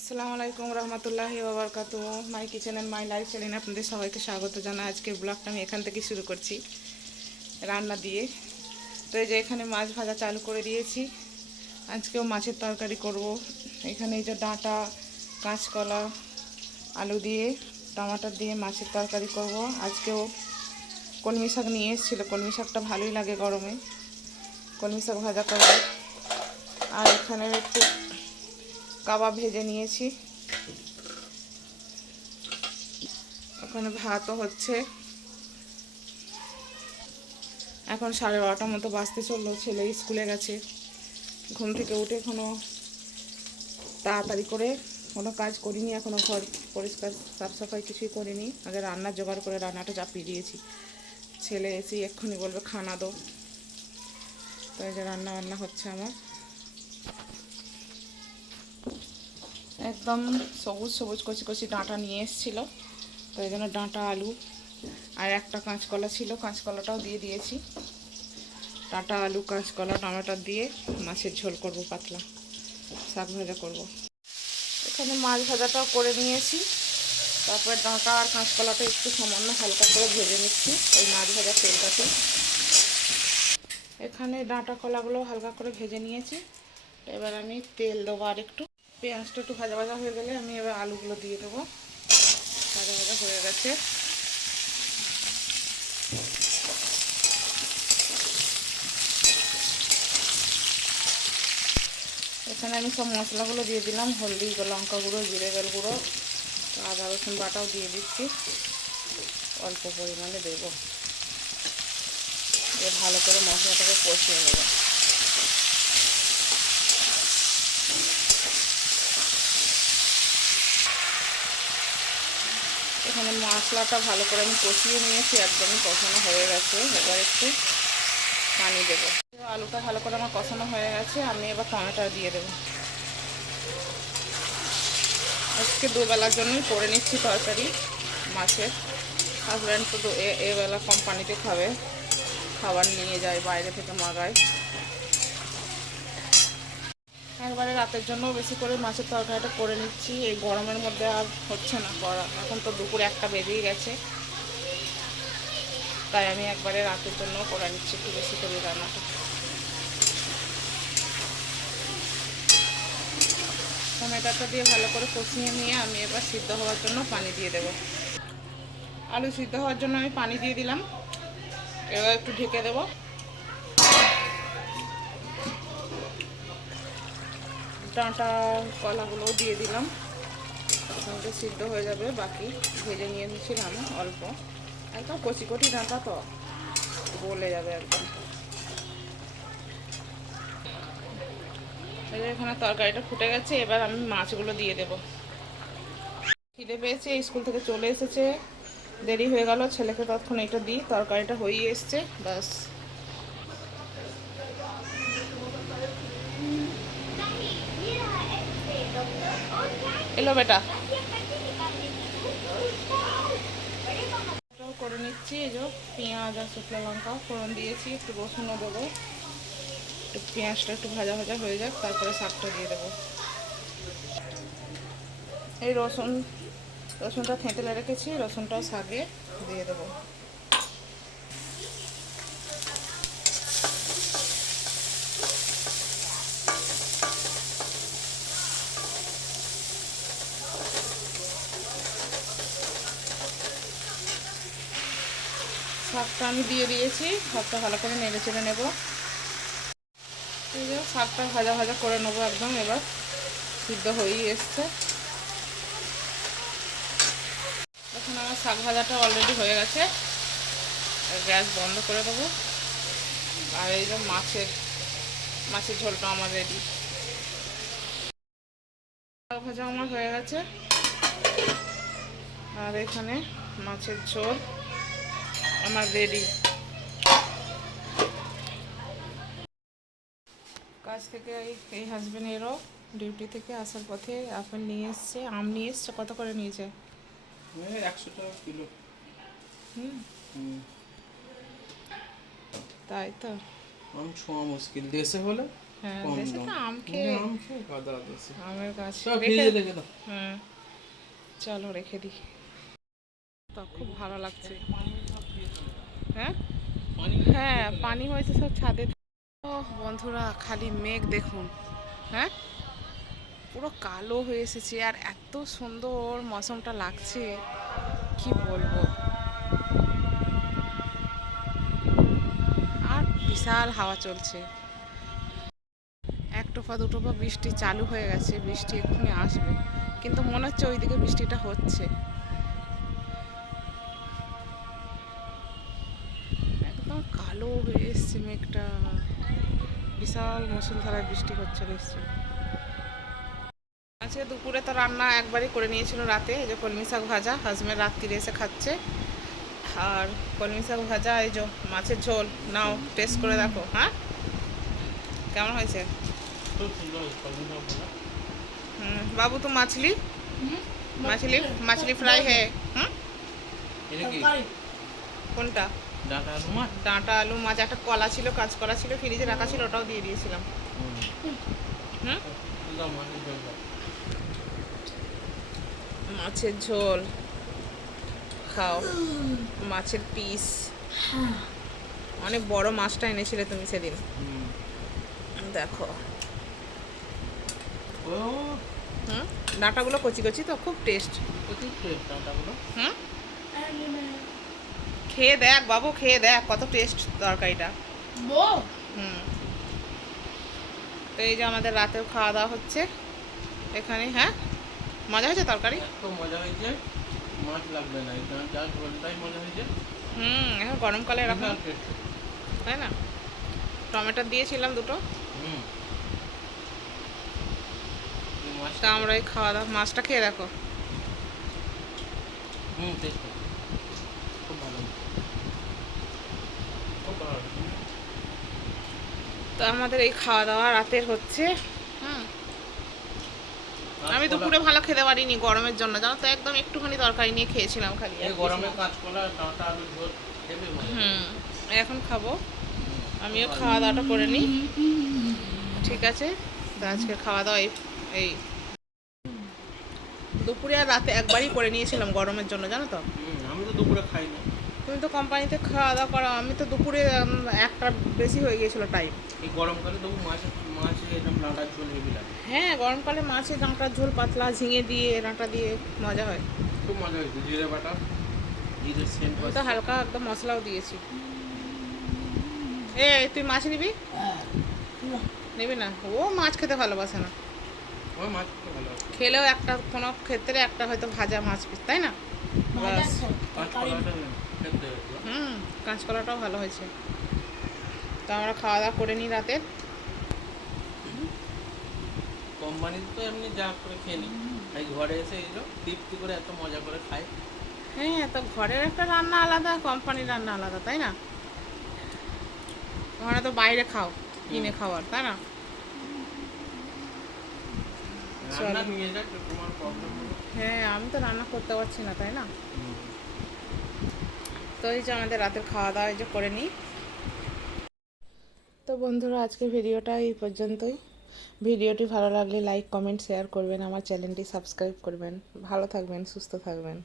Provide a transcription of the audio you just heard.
আসসালামু আলাইকুম রহমতুল্লাহি বাবরকাতু my kitchen and my life চ্যানেলে আপনাদের সবাইকে স্বাগত জানাই। আজকের ব্লগটা আমি এখান থেকে শুরু করছি রান্না দিয়ে। তো এই যে এখানে মাছ ভাজা চালু করে দিয়েছি। আজকেও মাছের তরকারি করব। এখানে এই যে ডাঁটা, কাঁচকলা, আলু দিয়ে, টমাটার দিয়ে মাছের তরকারি করব। আজকেও কলমি শাক নিয়ে এসেছিল। কলমি শাকটা ভালোই লাগে গরমে। কলমি শাক ভাজা করব। আর এখানে একটু কাবাব ভেজে নিয়েছি। ওখানে ভাতও হচ্ছে। এখন সাড়ে বারোটার মতো বাঁচতে চলল, ছেলে স্কুলে গেছে। ঘুম থেকে উঠে এখনও তাড়াতাড়ি করে কোনো কাজ করিনি, এখনও ঘর পরিষ্কার সাফ সাফাই কিছুই করিনি। আগে রান্না জোগাড় করে রান্নাটা চাপিয়ে দিয়েছি। ছেলে এসে এক্ষুনি বলবে, খানা দো তো এই যে রান্না বান্না হচ্ছে আমার। একদম সবুজ সবুজ কচি কচি ডাঁটা নিয়ে এসেছিল। তো এই জন্য ডাঁটা, আলু আর একটা কাঁচকলা ছিল। কাঁচকলাটাও দিয়ে দিয়েছি। ডাঁটা, আলু, কাঁচকলা, টমেটো দিয়ে মাছের ঝোল করব পাতলা। শাক ভাজা করব। এখানে মাছ ভাজাটাও করে নিয়েছি। তারপরে ডাঁটা আর কাঁচকলাটা একটু সামান্য হালকা করে ভেজে নিচ্ছি ওই মাছ ভাজা তেলটাতে। এখানে ডাঁটা কলাগুলো হালকা করে ভেজে নিয়েছি। এবার আমি তেল দেবো আর একটু পেঁয়াজটা একটু ভাজা ভাজা হয়ে গেলে আমি এবার আলুগুলো দিয়ে দেবো। ভাজা ভাজা হয়ে গেছে। এখানে আমি সব মশলাগুলো দিয়ে দিলাম, হলদি লঙ্কা গুঁড়ো, জিরে বেল গুঁড়ো আদা, রসুন বাটাও দিয়ে দিচ্ছি। অল্প পরিমাণে দেবো। ভালো করে মশলাটাকে কষিয়ে নেব। এখানে মশলাটা ভালো করে আমি কষিয়ে নিয়েছি, একদমই কষানো হয়ে গেছে। এবার একটু পানি দেবো। আলুটা ভালো করে আমার কষানো হয়ে গেছে, আমি এবার টমেটো দিয়ে দেবো। আজকে দুবেলার জন্যই করে নিচ্ছি তরকারি, মাছের। হাজব্যান্ড তো এবেলা কোম্পানিতে খাবে, খাবার নিয়ে যায়, বাইরে থেকে মাগায়। একবারে রাতের জন্য বেশি করে মাছের তরকারিটা করে নিচ্ছি। এই গরমের মধ্যে আর হচ্ছে না করা। এখন তো দুপুর একটা বেজেই গেছে। তাই আমি একবারে রাতের জন্য করে নিচ্ছি একটু বেশি করে রান্নাটা। টমেটোটা দিয়ে ভালো করে কষিয়ে নিয়ে আমি এবার সিদ্ধ হওয়ার জন্য পানি দিয়ে দেব। আলু সিদ্ধ হওয়ার জন্য আমি পানি দিয়ে দিলাম। এবার একটু ঢেকে দেবো। ডাঁটা কলাগুলোও দিয়ে দিলাম। ওখানটা সিদ্ধ হয়ে যাবে, বাকি ভেজে নিয়ে নিয়েছিলাম অল্প। একদম কচি কচি ডাঁটা তো, গলে যাবে একদম। এখানে তরকারিটা ফুটে গেছে, এবার আমি মাছগুলো দিয়ে দেব। খিদে পেয়েছে স্কুল থেকে চলে এসেছে। দেরি হয়ে গেল, ছেলেকে তৎক্ষণ এটা দিই, তরকারিটা হয়েই এসছে, ব্যাস। এলো বেটা। করে নিচ্ছি, এই যে পেঁয়াজ আর শুকনো লঙ্কা ফোড়ন দিয়েছি, একটু রসুনও দেবো। একটু পেঁয়াজটা একটু ভাজা ভাজা হয়ে যাক, তারপরে শাকটা দিয়ে দেবো। এই রসুন, রসুনটা থেঁতলে রেখেছি রসুনটা শাকে দিয়ে দেবো। শাকটা আমি দিয়ে দিয়েছি। শাকটা ভালো করে নেড়ে চেড়ে নেব। এই যে শাকটা ভাজা ভাজা করে নেব একদম। এবার সিদ্ধ হয়েই এসছে। এখন আমার শাক ভাজাটা অলরেডি হয়ে গেছে। গ্যাস বন্ধ করে দেবো। আর এই যে মাছের মাছের ঝোলটা আমার রেডি শাক ভাজা আমার হয়ে গেছে। আর এখানে মাছের ঝোল। আমার রেডি কাজ থেকে এই হাজবেন্ডেরও ডিউটি থেকে আসার পথে আপেল নিয়ে এসছে আম নিয়ে এসছে কত করে নিয়েছে? একশো টাকা কিলো। তাই তো। আম ছোঁয়া মুশকিল। দেশে হলে হ্যাঁ দেশে তো আম খেয়ে আম খেয়ে গাদা দেশে আমের গাছ ফ্রিজে রেখে দাও। হ্যাঁ। চলো রেখে দিই। তো খুব ভালো লাগছে। হ্যাঁ? পানি হ্যাঁ পানি হয়েছে সব ছাদে। ও বন্ধুরা খালি মেঘ দেখুন। হ্যাঁ? পুরো কালো হয়ে এসেছে আর এত সুন্দর মৌসমটা লাগছে। কি বলব? আর বিশাল হাওয়া চলছে। এক টোপা দু টোপা বৃষ্টি চালু হয়ে গেছে। বৃষ্টি এক্ষুনি আসবে। কিন্তু মনে হচ্ছে ওইদিকে বৃষ্টিটা হচ্ছে। কালো হয়ে এসছে মেঘটা বিশাল মুসুলধারায় বৃষ্টি হচ্ছে নিশ্চয়ই আজকে দুপুরে তো রান্না একবারই করে নিয়েছিল রাতে এই যে কলমি শাক ভাজা হাজবেন্ড রাত্রিরে এসে খাচ্ছে। আর কলমি শাক ভাজা এই যে মাছের ঝোল নাও টেস্ট করে দেখো হ্যাঁ? কেমন হয়েছে? বাবু তো মাছলি? মাছলি মাছলি। ফ্রাই হে হুম? কোনটা? ডাটা আলু মাছ? ডাঁটা আলু মাছ একটা কলা ছিল কাজ করা ছিল ফ্রিজে রাখা ছিল ওটাও দিয়ে দিয়েছিলাম। হুম। মাছের ঝোল দাও। মাছের ঝোল। খাও। মাছের পিস। অনেক বড় মাছটা এনেছিলে তুমি সেদিন। দেখো। ও। হুম? ডাঁটাগুলো কচি কচি তো খুব টেস্ট প্রচুর টেস্ট ডাটাগুলো। হুম? খেয়ে দেখ বাবু খেয়ে দেখ কত টেস্ট তরকারিটা। হুম। তো এই যে আমাদের রাতেও খাওয়া দাওয়া হচ্ছে। এখানে হ্যাঁ? মজা হয়েছে তরকারি? এত মজা হয়েছে মাছ লাগবে না এখানে যা ঝোলটাই মজা হয়েছে। হুম এখন গরমকালে এরকম। তাই না? টমেটো দিয়েছিলাম দুটো। হুম। তা মাছটা আমরা এই খাওয়া দাওয়া মাছটা খেয়ে দেখো। হুম টেস্ট খুব ভালো খুব ভালো হয়েছে। তো আমাদের এই খাওয়া দাওয়া রাতের হচ্ছে। হুম। আমি দুপুরে ভালো খেতে পারিনি গরমের জন্য জানো তো একদম একটুখানি তরকারি নিয়ে খেয়েছিলাম খালি এই গরমে কাঁচকলা ডাঁটা আলু ঝোল হুম এখন খাব। আমিও খাওয়া দাওয়াটা করে নিই। ঠিক আছে তো আজকে খাওয়া দাওয়া এই- এই দুপুরে আর রাতে একবারই করে নিয়েছিলাম গরমের জন্য জানো তো? আমি তো দুপুরে খাই না তুমি তো কোম্পানিতে খাওয়া দাওয়া করো আমি তো দুপুরে একটা বেশি হয়ে গিয়েছিল টাইম এই গরমকালে তবু মাছ মাছ এরকম ডাঁটার ঝোল লাগে। হ্যাঁ গরমকালে মাছের ডাঁটার ঝোল পাতলা ঝিঙে দিয়ে ডাঁটা দিয়ে মজা হয়। খুব মজা হয়েছে জিরে বাটা জিরে সেন্ট আমি তো হালকা একদম মশলাও দিয়েছি। এ তুই মাছ নিবি? নিবি না? ও মাছ খেতে ভালোবাসে না। খেলেও একটা কোনো ক্ষেত্রে একটা হয়তো ভাজা মাছ পিস তাই না? হুম কাঁচকলাটাও ভালো হয়েছে। তো আমরা খাওয়া দাওয়া করে নিই রাতের কোম্পানিতে তো এমনি যা করে খেয়ে নিই। এই ঘরে এসে এই যে তৃপ্তি করে এত মজা করে খাই হ্যাঁ তো ঘরের একটা রান্না আলাদা কোম্পানির রান্না আলাদা তাই না? ওখানে তো বাইরে খাও কিনে খাওয়ার তাই না রান্না নিয়ে যাক তো তোমার প্রবলেম হলো হ্যাঁ আমি তো রান্না করতে পারছি না তাই না? তো এই যে আমাদের রাতের খাওয়া দাওয়া এই যে করে নিই। তো বন্ধুরা আজকে ভিডিওটা এই পর্যন্তই। ভিডিওটি ভালো লাগলে লাইক কমেন্ট শেয়ার করবেন আমার চ্যানেলটি সাবস্ক্রাইব করবেন। ভালো থাকবেন সুস্থ থাকবেন।